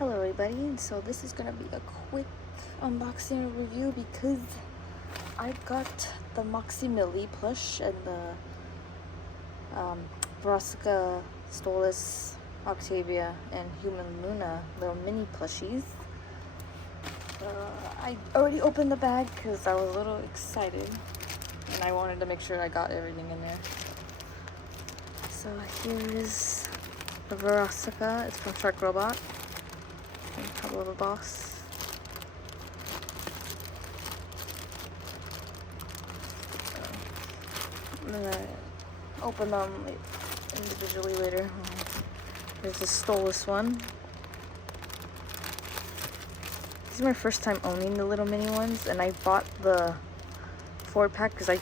Hello everybody, and so this is gonna be a quick unboxing review because I got the Moxxie Millie plush and the Brassica, Stolas, Octavia, and Human Luna little mini plushies. I already opened the bag because I was a little excited and I wanted to make sure I got everything in there. So here is the Brassica. It's from Shark Robot. A couple of a box. I'm gonna open them individually later. There's the Stolas one. This is my first time owning the little mini ones, and I bought the 4-pack because I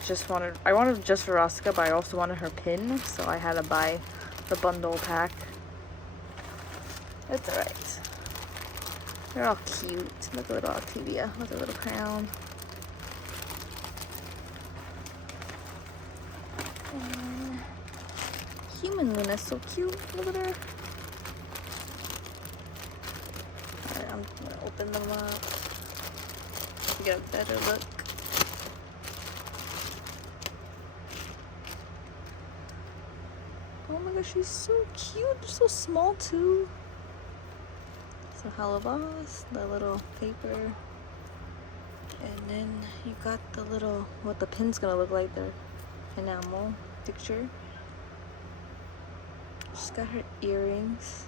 wanted just Brassica, but I also wanted her pin, so I had to buy the bundle pack. It's alright. They're all cute. Look at little Octavia with her little crown. And Human Luna's so cute. Look at her. Alright, I'm gonna open them up to get a better look. Oh my gosh, she's so cute. They're so small too. So Helluva, the little paper, and then you got the little, what the pin's gonna look like, the enamel picture. She's got her earrings.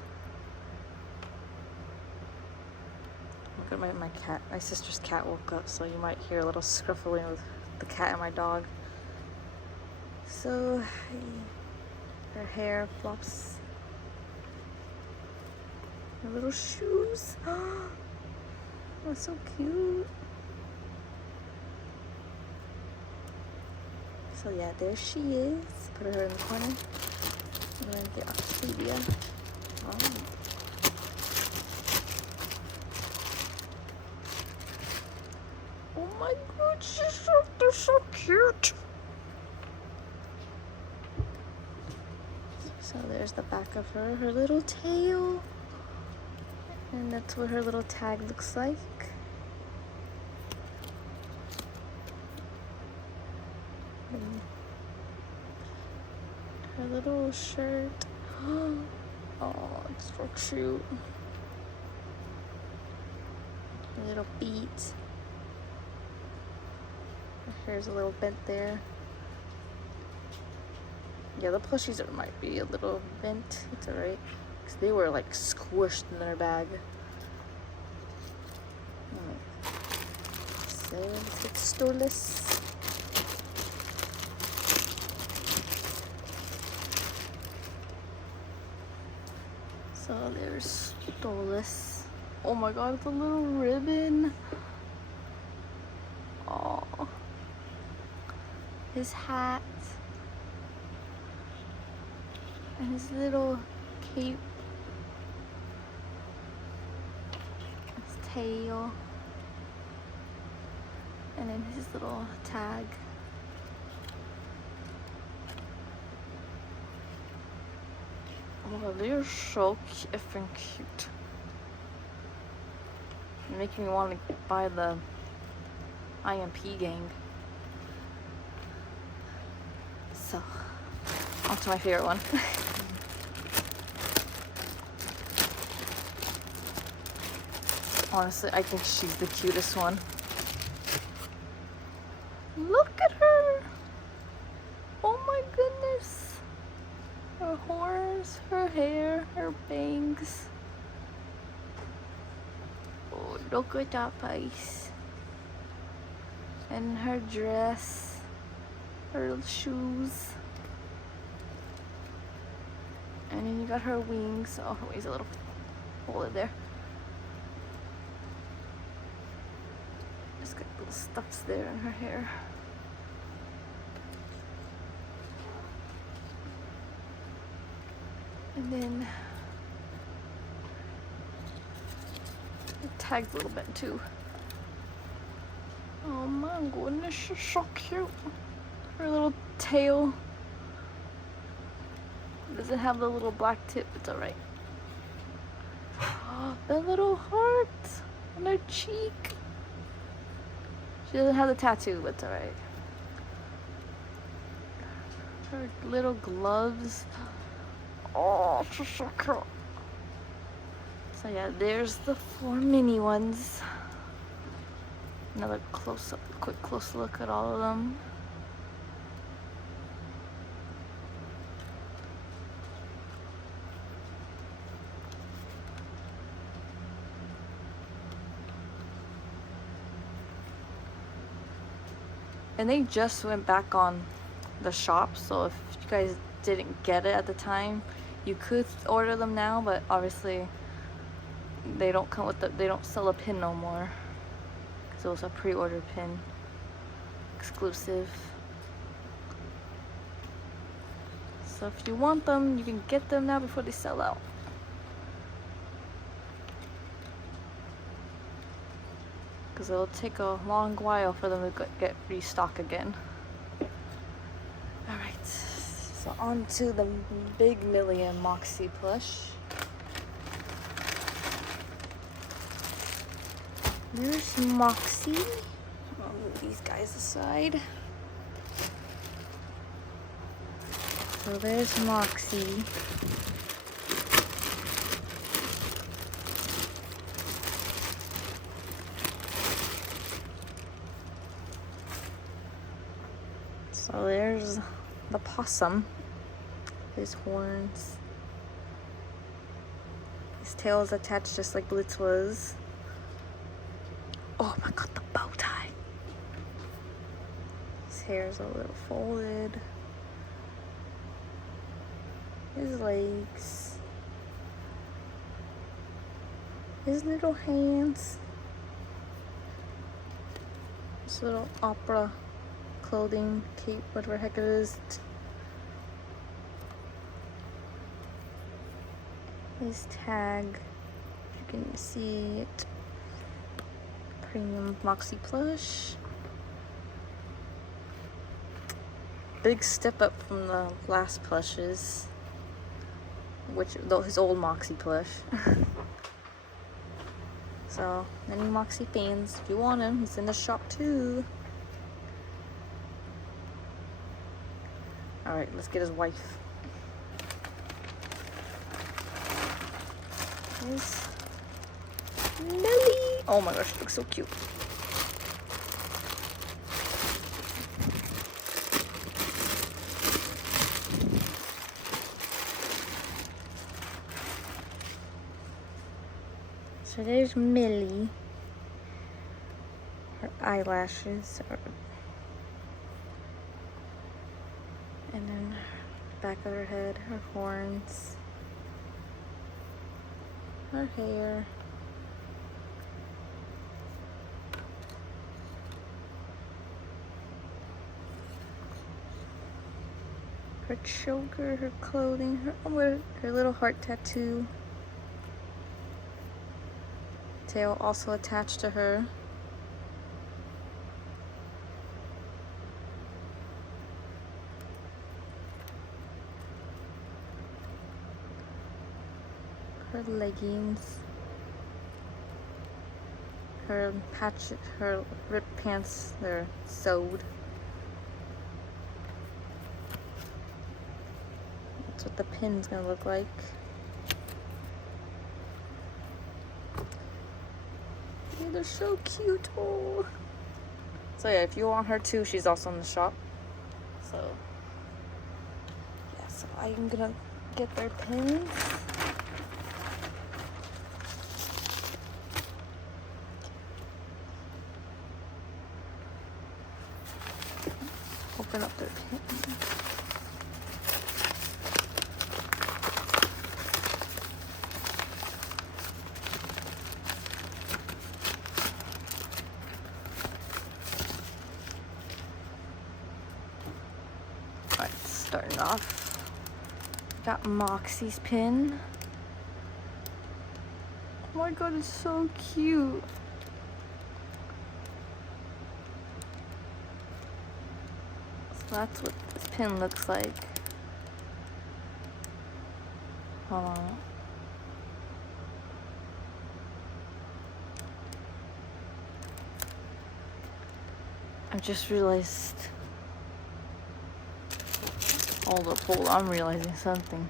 Look at my cat, my sister's cat woke up, so you might hear a little scruffling with the cat and my dog. So her hair flops. Her little shoes. Oh, that's so cute. So yeah, there she is. Put her in the corner. I'm gonna get Octavia. Oh my god, they're so cute. So there's the back of her little tail. And that's what her little tag looks like. And her little shirt. Oh, it's so cute. Her little feet. Her hair's a little bent there. Yeah, the plushies might be a little bent. It's alright. Because they were like squished in their bag. So it's Stolas. So there's Stolas. Oh my god, it's a little ribbon. Oh, his hat and his little cape. His tail. And then his little tag. Oh, they're so effing cute. They're making me want to buy the IMP gang. So, on to my favorite one. Honestly, I think she's the cutest one. Look at her! Oh my goodness! Her horns, her hair, her bangs. Oh, look at that face. And her dress, her little shoes. And then you got her wings. Oh, her wings are a little folded there. Just got little stuffs there in her hair. And then the tag's a little bent too. Oh my goodness, she's so cute. Her little tail. Doesn't have the little black tip, it's alright. the little heart on her cheek. She doesn't have the tattoo, but it's alright. Her little gloves. Oh, she's so cute. So yeah, there's the 4 mini ones. Another quick close look at all of them. And they just went back on the shop, so if you guys didn't get it at the time, you could order them now, but obviously they don't come with they don't sell a pin no more. So it's a pre-order pin, exclusive. So if you want them, you can get them now before they sell out. Because it'll take a long while for them to get restock again. Alright, so on to the big Millie and Moxxie plush. There's Moxxie. I'll move these guys aside. So there's Moxxie. So there's the possum. His horns. His tail is attached just like Blitz was. Oh my god, the bow tie. His hair's a little folded. His legs. His little hands. His little opera clothing, cape, whatever the heck it is. His tag, you can see it. Premium Moxxie plush. Big step up from the last plushes, though his old Moxxie plush. So, any Moxxie fans, if you want him, he's in the shop too. Alright, let's get his wife. Here's Millie. Oh my gosh, she looks so cute. So there's Millie. Her eyelashes are, and then back of her head, her horns, her hair. Her choker, her clothing, her little heart tattoo. Tail also attached to her. Her leggings. Her ripped pants, they're sewed. That's what the pin's gonna look like. Oh, they're so cute. Oh. So yeah, if you want her too, she's also in the shop. So yeah, so I'm gonna get their pins. Open up their pins. Alright, starting off, got Moxxie's pin. Oh my god, it's so cute. So that's what this pin looks like. Hold on. I just realized. Hold up, I'm realizing something.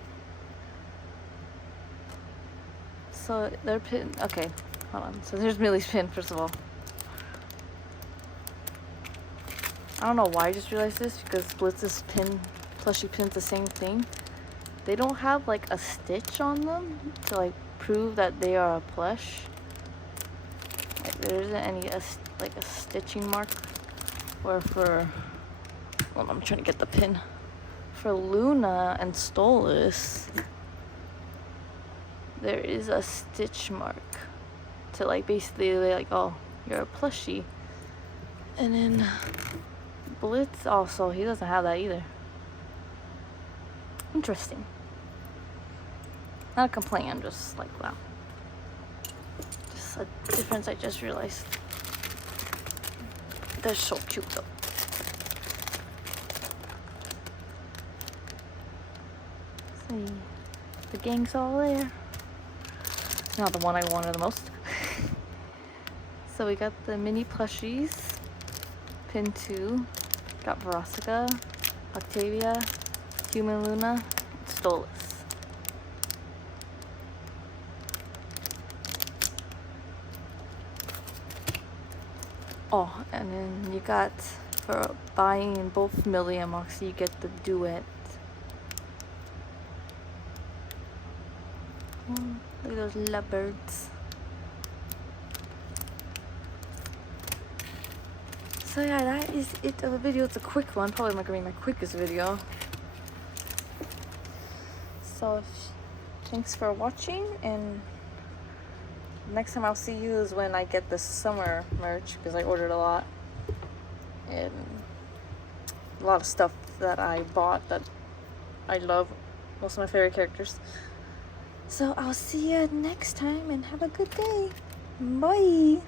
So their pin. Okay, hold on. So there's Millie's pin, first of all. I don't know why I just realized this, because Blitz's pin, plushie pin's the same thing. They don't have like a stitch on them to like prove that they are a plush. Like there isn't any like a stitching mark. Or for, well, I'm trying to get the pin. For Luna and Stolas, there is a stitch mark to like basically like, oh, you're a plushie. And then Blitz also, he doesn't have that either. Interesting. Not a complaint, I'm just like, wow. Just a difference I just realized. They're so cute though. See, the gang's all there. Not the one I wanted the most. So we got the mini plushies, pin 2, got Verostica, Octavia, Human Luna, and Stolas. Oh, and then you got, for buying both Millie and Moxxie, you get the duet. Oh, look at those lovebirds. So yeah, that is it of a video. It's a quick one, probably not gonna be my quickest video. So thanks for watching, and next time I'll see you is when I get the summer merch, because I ordered a lot. And a lot of stuff that I bought that I love. Most of my favorite characters. So I'll see you next time, and have a good day. Bye.